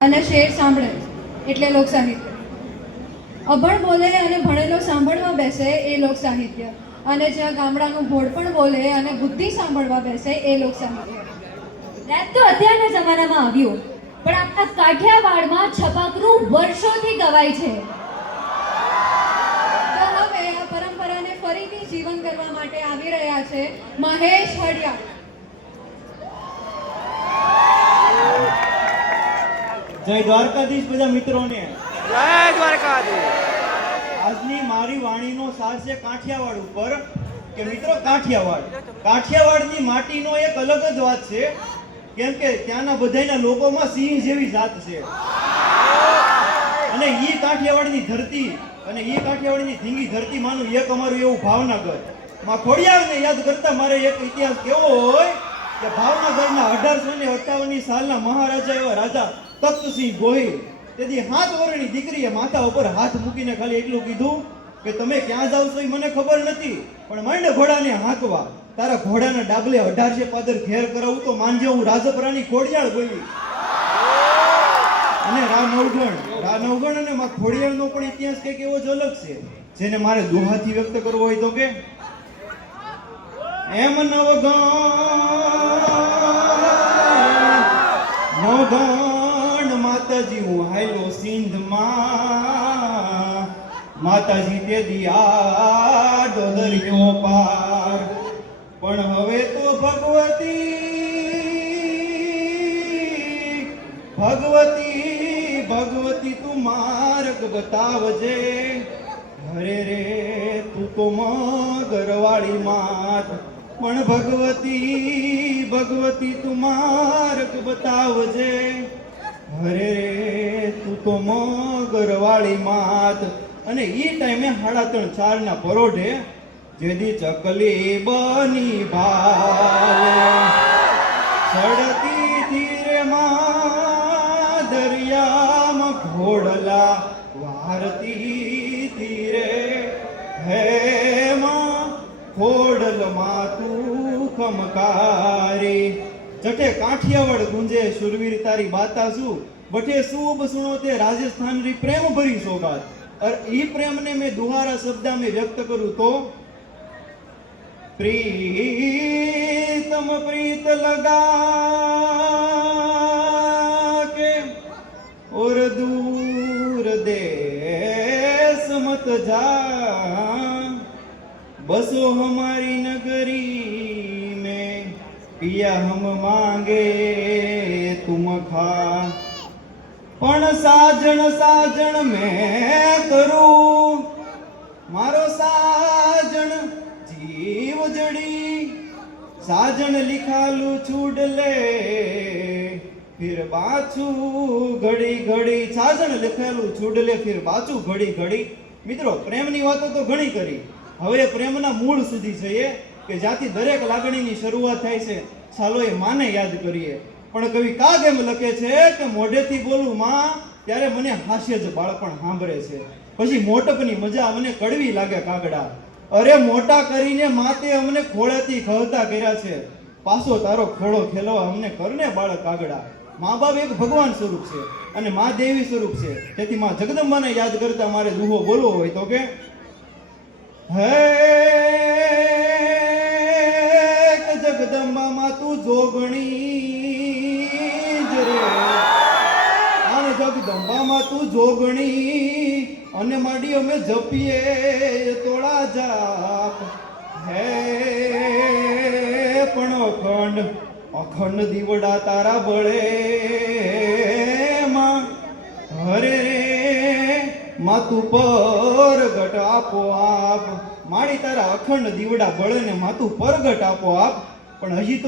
અને શેર સાંભળે એટલે લોક સાહિત્ય. અભણ બોલે અને ભણેલો સાંભળવા બેસે એ લોક સાહિત્ય. અને જ્યાં ગામડાનું ભોળપણ બોલે અને બુદ્ધિ સાંભળવા બેસે એ લોક સાહિત્ય. રેપ તો અત્યારના જમાનામાં આવ્યું, પણ આપણા કાઠિયાવાડમાં છપાકરું વર્ષોથી ગવાય છે. તો હવે આ પરંપરાને ફરીથી જીવન કરવા માટે આવી રહ્યા છે મહેશ હડિયા. જય દ્વારકાધીશ બધા મિત્રોને. જય દ્વારકાધીશ. આજની મારી વાણીનો સાર છે કાઠિયાવાડ ઉપર કે મિત્રો કાઠિયાવાડની માટીનો એક અલગ જ વાત છે, કેમ કે ત્યાંના બધાયના લોકોમાં સિંહ જેવી જાત છે. અને ઈ કાઠિયાવાડની ધરતી અને ઈ કાઠિયાવાડની ધીંગી ધરતી માનું એક અમારું એવું ભાવનગર. માં ખોડિયારને યાદ કરતા મારે એક ઇતિહાસ કેવો હોય કે ભાવનગરના 1858 સાલના મહારાજા એવા રાજા તખ્તસિંહ ગોહિલ તેથી 7 વર્ષની દીકરીએ માથા ઉપર હાથ મૂકીને ખાલી એટલું કીધું કે તમે ક્યાં જાવ છો એ મને ખબર નથી, પણ માંડ ઘોડાને હાંકવા. તારા ઘોડાના ડાબલે 1800 પાદર ઘેર કરાવું તો માનજે હું રાજપરાની ખોડિયાળ બોલી. અને રા નવગણ અને માં ખોડિયાળનો પણ ઇતિહાસ કંઈક એવો જ અલગ છે, જેને મારે દોહાથી વ્યક્ત કરવો હોય તો કે એમ નવગણ માતાજી હું હાયલો સિંધમાં, માતાજી તે દિયા દરિયો પાર. પણ હવે તો ભગવતી તું માર્ગ બતાવજે. હરે રે તું તો મગરવાળી માત, પણ ભગવતી તું માર્ગ બતાવજે. હરે રે તું તો મગરવાળી માત. અને ઈ ટાઈમે 3:30-4 ના પરોઢે જેદી ચકલી બની ભાલે ચડતી ધીરે માં દરિયામાં ઘોડલા વારતી ધીરે. હે માં ખોડલમાં તું ખમકારી. જઠે કાઠિયાવાડ ગુંજે શુરવીર તારી બાતા શું, બઠે શુભ સુણો તે રાજસ્થાન રી પ્રેમ ભરી સોગાત. और ई प्रेम ने मैं दुहारा शब्द में व्यक्त करूं तो प्रीतम प्रीत लगा के और दूर देश मत जा. बसो हमारी नगरी में पिया हम मांगे तुम खा. પણ સાજણ મેં કરું મારો સાજણ જીવ જડી. સાજણ લિખાલું છૂડ લે ફિર બાછું ઘડી ઘડી. સાજણ લખેલું છૂડ લે ફિર બાછું ઘડી ઘડી. મિત્રો પ્રેમની વાતો તો ઘણી કરી, હવે પ્રેમના મૂળ સુધી જઈએ કે જ્યાંથી દરેક લાગણીની શરૂઆત થાય છે. ચાલો એ માને યાદ કરીએ. પણ કવિ કાગ એમ લખે છે કે મોઢેથી બોલું માં ત્યારે મને હાસ્ય જ બાળપણ સાંભળે છે, પછી મોટપની મજા અમને કડવી લાગે કાગડા. અરે મોટા કરીને માતે અમને ખોળેથી ખવતા કર્યા છે, પાછો તારો ખોળો ખેલવા અમને કરને બાળક કાગડા. મા બાપ એક ભગવાન સ્વરૂપ છે અને મા દેવી સ્વરૂપ છે, તેથી માં જગદંબાને યાદ કરતા મારે દુહો બોલવો હોય તો કે હે જગદંબા માં તું જોગણી અને જગદંબામાં તું જોગણી અને માડી અમે જપીએ તોળા જાપ. હે પણ અખંડ દીવડા તારા બળે માં. હરે રે માં તું પરગટ આપો આપ. માડી તારા અખંડ દીવડા બળે ને માં તું પરગટ આપો આપ. પણ હજી તો